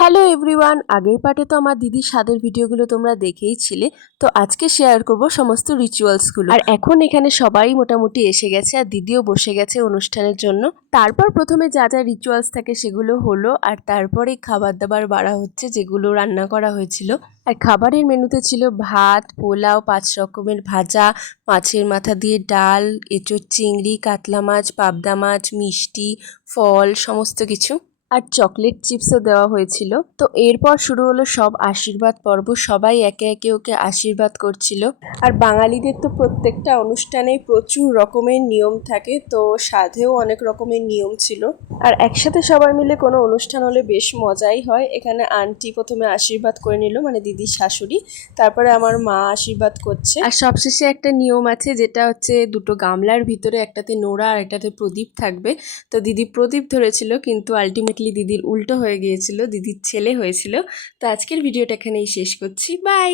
Hello everyone, আগের পার্টে তো আমার দিদির স্বাদের ভিডিওগুলো তোমরা দেখেইছিলে। তো আজকে শেয়ার করব সমস্ত রিচুয়ালসগুলো। আর এখন এখানে সবাই মোটামুটি এসে গেছে আর দিদিও বসে গেছে অনুষ্ঠানের জন্য। তারপর প্রথমে যা যা রিচুয়ালস থাকে সেগুলো হলো, আর তারপরে খাবার দাবার বাড়া হচ্ছে যেগুলো রান্না করা হয়েছিল। আর খাবারের মেনুতে ছিল ভাত, পোলাও, 5 রকমের ভাজা, মাছের মাথা দিয়ে ডাল, এঁচোড় চিংড়ি, কাতলা মাছ, পাবদা মাছ, মিষ্টি, ফল, সমস্ত কিছু। আর চকলেট চিপসও দেওয়া হয়েছিল। তো এরপর শুরু হলো সব আশীর্বাদ পর্ব। সবাই একে একে ওকে আশীর্বাদ করছিল। আর বাঙালিদের তো প্রত্যেকটা অনুষ্ঠানে প্রচুর রকমের নিয়ম থাকে, তো সাধেও অনেক রকমের নিয়ম ছিল। আর একসাথে সবাই মিলে কোনো অনুষ্ঠান হলে বেশ মজাই হয়। এখানে আন্টি প্রথমে আশীর্বাদ করে নিল, মানে দিদির শাশুড়ি। তারপরে আমার মা আশীর্বাদ করছে। আর সবশেষে একটা নিয়ম আছে, যেটা হচ্ছে দুটো গামলার ভিতরে একটাতে নোড়া আর একটাতে প্রদীপ থাকবে। তো দিদি প্রদীপ ধরেছিল, কিন্তু আলটিমেটলি দিদির উল্টো হয়ে গিয়েছিল, দিদির ছেলে হয়েছিল। তো আজকের ভিডিওটা এখানেই শেষ করছি। বাই।